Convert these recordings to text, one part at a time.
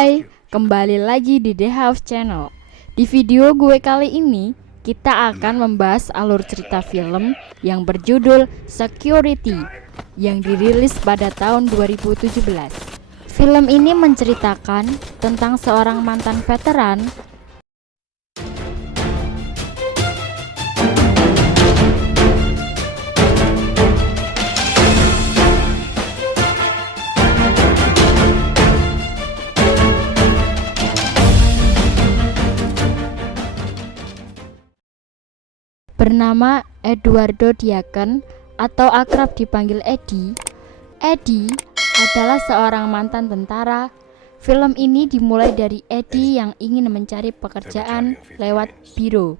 Hai, kembali lagi di The House Channel. Di video gue kali ini, kita akan membahas alur cerita film yang berjudul Security yang dirilis pada tahun 2017. Film ini menceritakan tentang seorang mantan veteran bernama Eduardo Diaken atau akrab dipanggil Eddie. Eddie adalah seorang mantan tentara. Film ini dimulai dari Eddie yang ingin mencari pekerjaan lewat biro.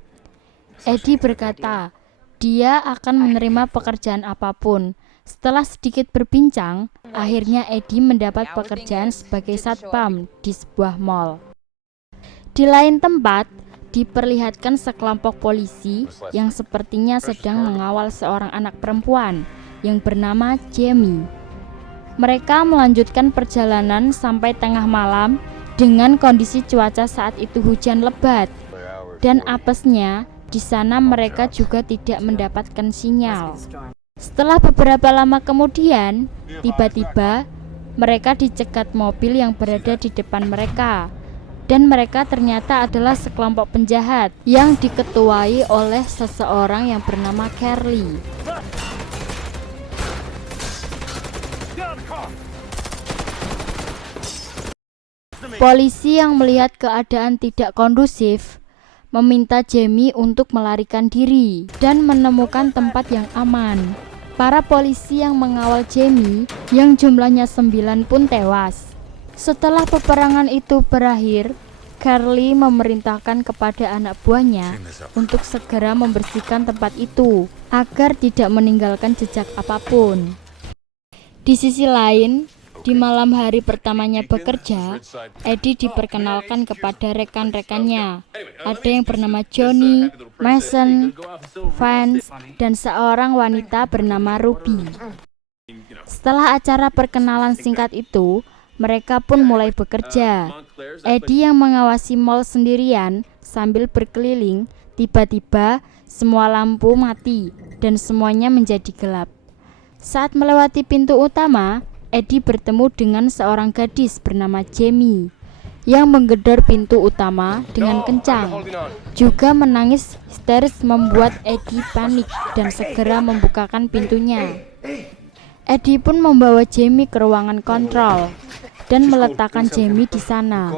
Eddie berkata, dia akan menerima pekerjaan apapun. Setelah sedikit berbincang, akhirnya Eddie mendapat pekerjaan sebagai satpam di sebuah mall. Di lain tempat, diperlihatkan sekelompok polisi yang sepertinya sedang mengawal seorang anak perempuan yang bernama Jamie. Mereka melanjutkan perjalanan sampai tengah malam dengan kondisi cuaca saat itu hujan lebat dan apesnya di sana mereka juga tidak mendapatkan sinyal. Setelah beberapa lama kemudian, tiba-tiba mereka dicegat mobil yang berada di depan mereka. Dan mereka ternyata adalah sekelompok penjahat yang diketuai oleh seseorang yang bernama Carly. Polisi yang melihat keadaan tidak kondusif meminta Jamie untuk melarikan diri dan menemukan tempat yang aman. Para polisi yang mengawal Jamie yang jumlahnya 9 pun tewas. Setelah peperangan itu berakhir, Carly memerintahkan kepada anak buahnya untuk segera membersihkan tempat itu agar tidak meninggalkan jejak apapun. Di sisi lain, di malam hari pertamanya bekerja, Eddie diperkenalkan kepada rekan-rekannya. Ada yang bernama Johnny, Mason, Vance, dan seorang wanita bernama Ruby. Setelah acara perkenalan singkat itu, mereka pun mulai bekerja. Eddie yang mengawasi mall sendirian sambil berkeliling, tiba-tiba semua lampu mati dan semuanya menjadi gelap. Saat melewati pintu utama, Eddie bertemu dengan seorang gadis bernama Jamie yang menggedor pintu utama dengan kencang. Juga menangis histeris membuat Eddie panik dan segera membukakan pintunya. Eddie pun membawa Jamie ke ruangan kontrol dan meletakkan Jamie di sana.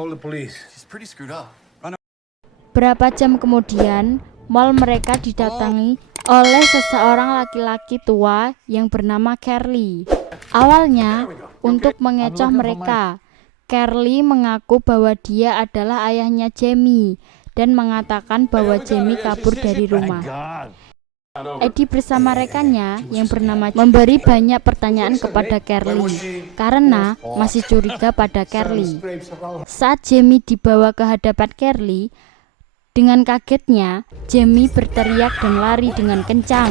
Berapa jam kemudian, mall mereka didatangi oleh seseorang laki-laki tua yang bernama Carly. Awalnya, untuk mengecoh mereka, Carly mengaku bahwa dia adalah ayahnya Jamie dan mengatakan bahwa Jamie kabur dari rumah. Eddie bersama rekannya yang bernama memberi banyak pertanyaan kepada Carly karena masih curiga pada Carly. Saat Jamie dibawa ke hadapan Carly, dengan kagetnya Jamie berteriak dan lari dengan kencang.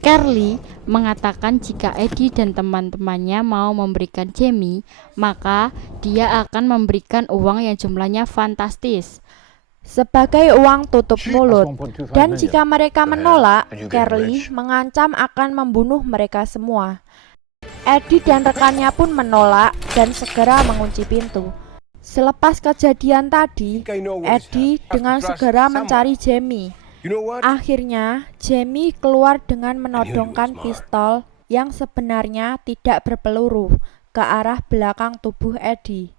Carly mengatakan jika Eddie dan teman-temannya mau memberikan Jamie, maka dia akan memberikan uang yang jumlahnya fantastis sebagai uang tutup mulut, dan jika mereka menolak, Carly mengancam akan membunuh mereka semua. Eddie dan rekannya pun menolak dan segera mengunci pintu. Selepas kejadian tadi, Eddie dengan segera mencari Jamie. Akhirnya, Jamie keluar dengan menodongkan pistol yang sebenarnya tidak berpeluru ke arah belakang tubuh Eddie.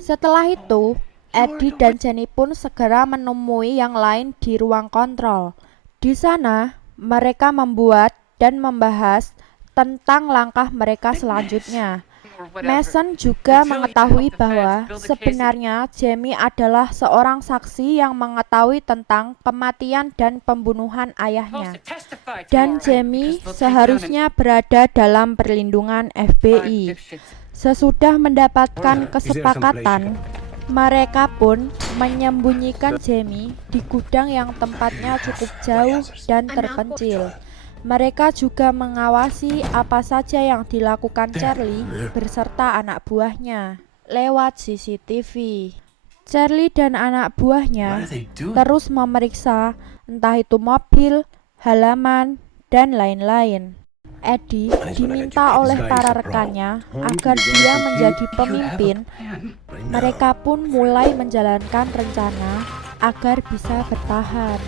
Setelah itu, Eddie dan Jenny pun segera menemui yang lain di ruang kontrol. Di sana, mereka membuat dan membahas tentang langkah mereka selanjutnya. Mason juga mengetahui bahwa sebenarnya Jamie adalah seorang saksi yang mengetahui tentang kematian dan pembunuhan ayahnya. Dan Jamie seharusnya berada dalam perlindungan FBI. Sesudah mendapatkan kesepakatan, mereka pun menyembunyikan Jamie di gudang yang tempatnya cukup jauh dan terpencil. Mereka juga mengawasi apa saja yang dilakukan Charlie berserta anak buahnya. lewat CCTV. Charlie dan anak buahnya terus memeriksa entah itu mobil, halaman, dan lain-lain. Eddie diminta oleh para rekannya agar dia menjadi pemimpin. Mereka pun mulai menjalankan rencana agar bisa bertahan.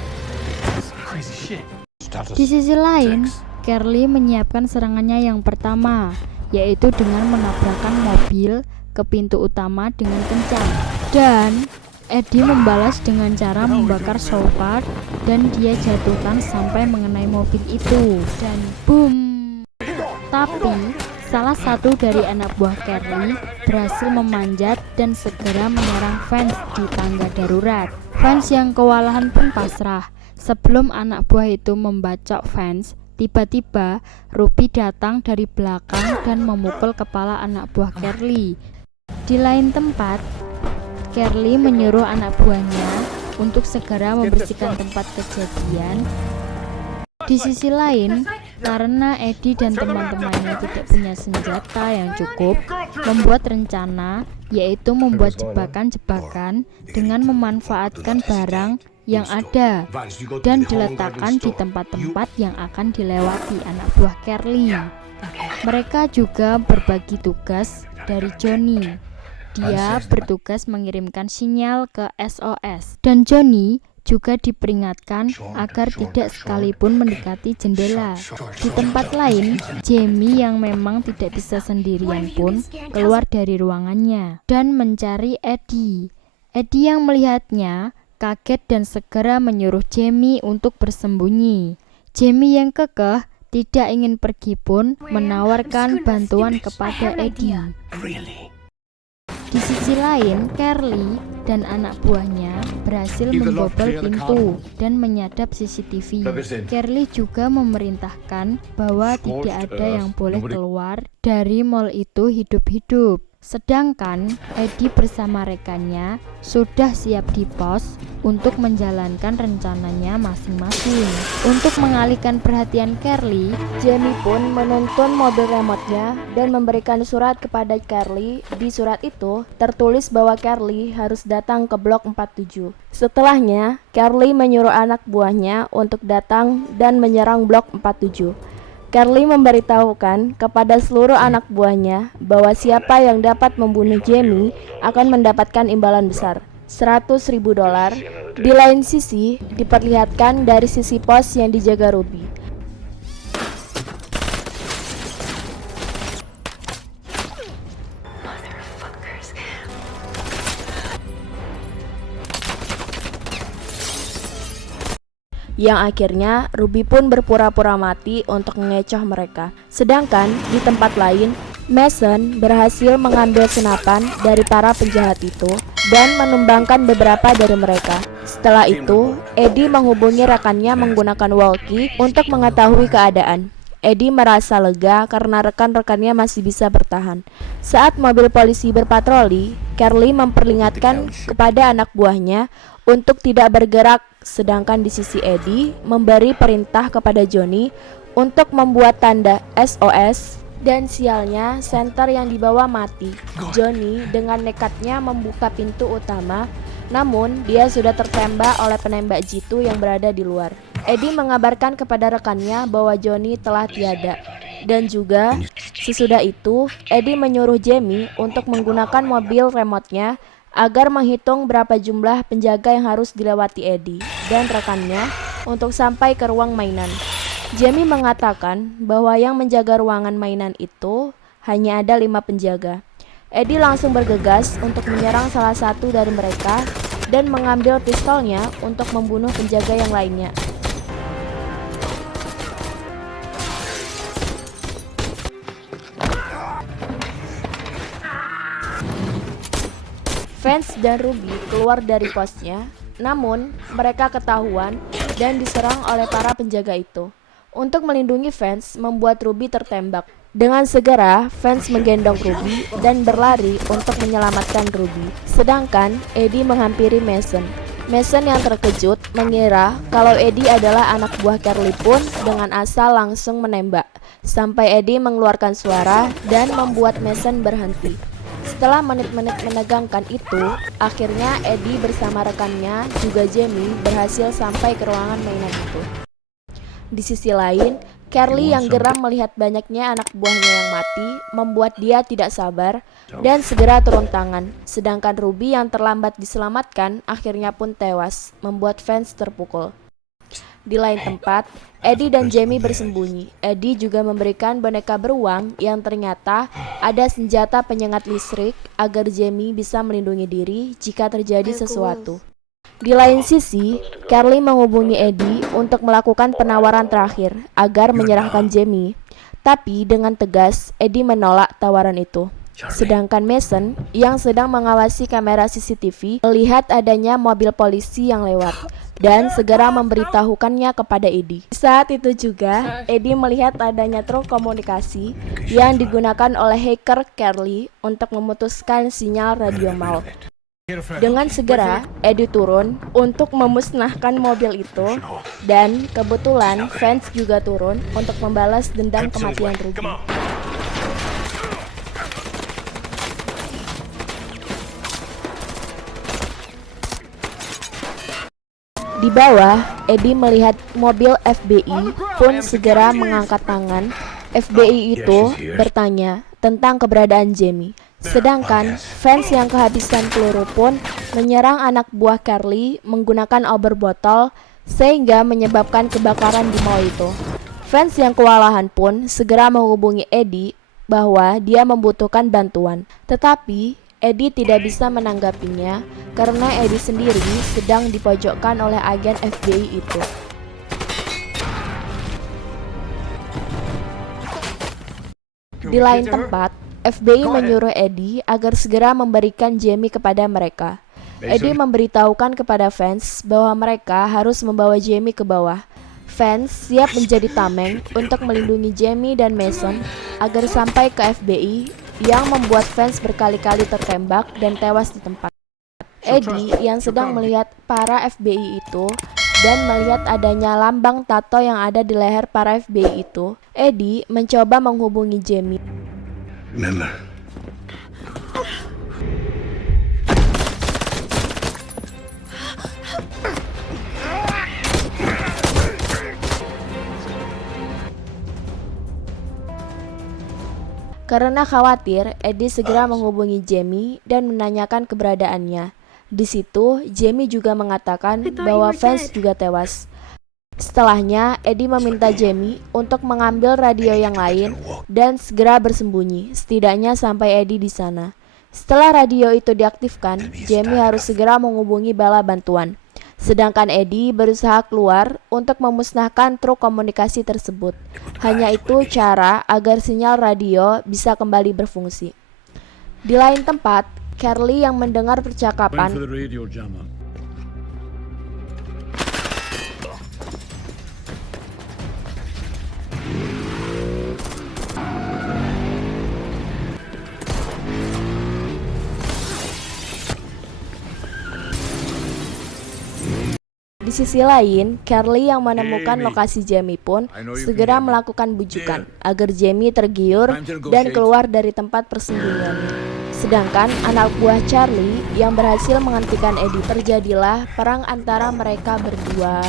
Di sisi lain, Carly menyiapkan serangannya yang pertama, yaitu dengan menabrakkan mobil ke pintu utama dengan kencang. Dan Eddie membalas dengan cara membakar sofa dan dia jatuhkan sampai mengenai mobil itu. Dan boom! Tapi salah satu dari anak buah Carly berhasil memanjat dan segera menyerang Vance di tangga darurat. Vance yang kewalahan pun pasrah. Sebelum anak buah itu membacok Vance, tiba-tiba Ruby datang dari belakang dan memukul kepala anak buah Carly. Di lain tempat, Carly menyuruh anak buahnya untuk segera membersihkan tempat kejadian. Di sisi lain, karena Eddie dan teman-temannya tidak punya senjata yang cukup, membuat rencana yaitu membuat jebakan-jebakan dengan memanfaatkan barang yang ada dan diletakkan di tempat-tempat yang akan dilewati anak buah Carly. Mereka juga berbagi tugas dari Johnny. Dia bertugas mengirimkan sinyal ke SOS dan Johnny juga diperingatkan agar tidak sekalipun mendekati jendela. Di tempat lain, Jamie yang memang tidak bisa sendirian pun keluar dari ruangannya dan mencari Eddie. Eddie yang melihatnya kaget dan segera menyuruh Jamie untuk bersembunyi. Jamie yang kekeh tidak ingin pergi pun menawarkan bantuan kepada Eddie. Di sisi lain, Carly dan anak buahnya berhasil membobol pintu dan menyadap CCTV. Carly juga memerintahkan bahwa tidak ada yang boleh keluar dari mall itu hidup-hidup. Sedangkan Eddie bersama rekannya sudah siap di pos untuk menjalankan rencananya masing-masing. Untuk mengalihkan perhatian Carly, Jamie pun menuntun mobil remote-nya dan memberikan surat kepada Carly. Di surat itu tertulis bahwa Carly harus datang ke blok 47. Setelahnya, Carly menyuruh anak buahnya untuk datang dan menyerang blok 47. Carly memberitahukan kepada seluruh anak buahnya bahwa siapa yang dapat membunuh Jamie akan mendapatkan imbalan besar, $100.000. Di lain sisi, diperlihatkan dari sisi pos yang dijaga Ruby. Yang akhirnya Ruby pun berpura-pura mati untuk mengecoh mereka. Sedangkan di tempat lain, Mason berhasil mengambil senapan dari para penjahat itu dan menumbangkan beberapa dari mereka. Setelah itu, Eddie menghubungi rekannya menggunakan walkie untuk mengetahui keadaan. Eddie merasa lega karena rekan-rekannya masih bisa bertahan. Saat mobil polisi berpatroli, Carly memperingatkan kepada anak buahnya untuk tidak bergerak, sedangkan di sisi Eddie memberi perintah kepada Johnny untuk membuat tanda SOS. Dan sialnya, senter yang dibawa mati. Johnny dengan nekatnya membuka pintu utama, namun dia sudah tertembak oleh penembak jitu yang berada di luar. Eddie mengabarkan kepada rekannya bahwa Johnny telah tiada. Dan juga, sesudah itu, Eddie menyuruh Jamie untuk menggunakan mobil remote-nya agar menghitung berapa jumlah penjaga yang harus dilewati Eddie dan rekannya untuk sampai ke ruang mainan. Jamie mengatakan bahwa yang menjaga ruangan mainan itu hanya ada 5 penjaga. Eddie langsung bergegas untuk menyerang salah satu dari mereka dan mengambil pistolnya untuk membunuh penjaga yang lainnya. Vance dan Ruby keluar dari posnya, namun mereka ketahuan dan diserang oleh para penjaga itu. Untuk melindungi Vance membuat Ruby tertembak. Dengan segera, Vance menggendong Ruby dan berlari untuk menyelamatkan Ruby. Sedangkan Eddie menghampiri Mason. Mason yang terkejut mengira kalau Eddie adalah anak buah Carly pun dengan asal langsung menembak, sampai Eddie mengeluarkan suara dan membuat Mason berhenti. Setelah menit-menit menegangkan itu, akhirnya Eddie bersama rekannya, juga Jamie, berhasil sampai ke ruangan mainan itu. Di sisi lain, Carly yang geram melihat banyaknya anak buahnya yang mati, membuat dia tidak sabar dan segera turun tangan. Sedangkan Ruby yang terlambat diselamatkan akhirnya pun tewas, membuat Vance terpukul. Di lain tempat, Eddie dan Jamie bersembunyi. Eddie juga memberikan boneka beruang yang ternyata ada senjata penyengat listrik agar Jamie bisa melindungi diri jika terjadi sesuatu. Di lain sisi, Carly menghubungi Eddie untuk melakukan penawaran terakhir agar menyerahkan Jamie. Tapi dengan tegas, Eddie menolak tawaran itu. Sedangkan Mason yang sedang mengawasi kamera CCTV melihat adanya mobil polisi yang lewat dan segera memberitahukannya kepada Eddie. Saat itu juga, Eddie melihat adanya truk komunikasi yang digunakan oleh hacker Carly untuk memutuskan sinyal radio Mal. Dengan segera, Eddie turun untuk memusnahkan mobil itu dan kebetulan Vance juga turun untuk membalas dendam kematian Ruby. Di bawah, Eddie melihat mobil FBI pun segera mengangkat tangan. FBI itu bertanya tentang keberadaan Jamie. Sedangkan Vance yang kehabisan peluru pun menyerang anak buah Carly menggunakan obor botol sehingga menyebabkan kebakaran di mall itu. Vance yang kewalahan pun segera menghubungi Eddie bahwa dia membutuhkan bantuan. Tetapi Eddie tidak bisa menanggapinya karena Eddie sendiri sedang dipojokkan oleh agen FBI itu. Di lain tempat, FBI menyuruh Eddie agar segera memberikan Jamie kepada mereka. Eddie memberitahukan kepada Vance bahwa mereka harus membawa Jamie ke bawah. Vance siap menjadi tameng untuk melindungi Jamie dan Mason agar sampai ke FBI yang membuat Vance berkali-kali tertembak dan tewas di tempat. Eddie yang sedang melihat para FBI itu dan melihat adanya lambang tato yang ada di leher para FBI itu, Eddie mencoba menghubungi Jamie. Remember. Karena khawatir, Eddie segera menghubungi Jamie dan menanyakan keberadaannya. Di situ, Jamie juga mengatakan bahwa Vance juga tewas. Setelahnya, Eddie meminta Jamie untuk mengambil radio yang lain dan segera bersembunyi, setidaknya sampai Eddie di sana. Setelah radio itu diaktifkan, Jamie harus segera menghubungi bala bantuan. Sedangkan Eddie berusaha keluar untuk memusnahkan truk komunikasi tersebut. Hanya itu cara agar sinyal radio bisa kembali berfungsi. Di lain tempat, Carly yang mendengar percakapan Di sisi lain, Carly yang menemukan lokasi Jamie pun segera melakukan bujukan agar Jamie tergiur dan keluar dari tempat persembunyiannya. Sedangkan anak buah Charlie yang berhasil menghentikan Eddie, terjadilah perang antara mereka berdua.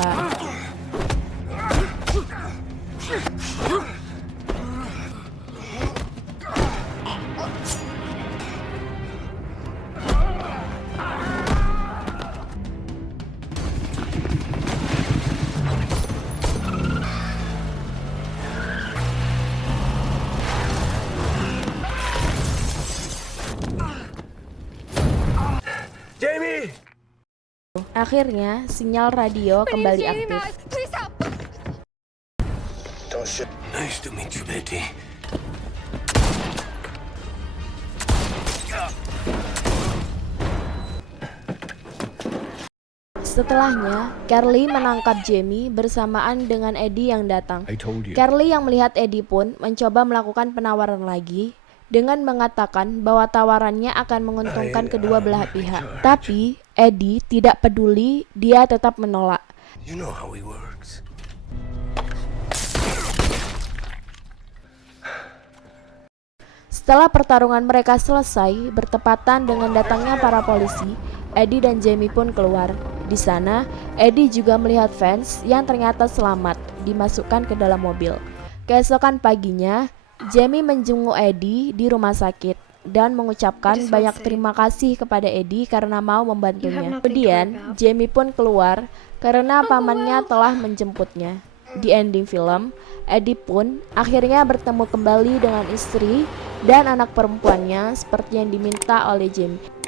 Jamie! Akhirnya, sinyal radio kembali aktif. Nice to meet you, Betty. Setelahnya, Carly menangkap Jamie bersamaan dengan Eddie yang datang. Carly yang melihat Eddie pun mencoba melakukan penawaran lagi dengan mengatakan bahwa tawarannya akan menguntungkan kedua belah pihak. Tapi Eddie tidak peduli, dia tetap menolak. You know how he works. Setelah pertarungan mereka selesai, bertepatan dengan datangnya para polisi, Eddie dan Jamie pun keluar. Di sana, Eddie juga melihat Vance yang ternyata selamat dimasukkan ke dalam mobil. Keesokan paginya, Jamie menjenguk Eddie di rumah sakit dan mengucapkan banyak terima kasih kepada Eddie karena mau membantunya. Kemudian, Jamie pun keluar karena pamannya telah menjemputnya. Di ending film, Eddie pun akhirnya bertemu kembali dengan istri dan anak perempuannya seperti yang diminta oleh Jamie.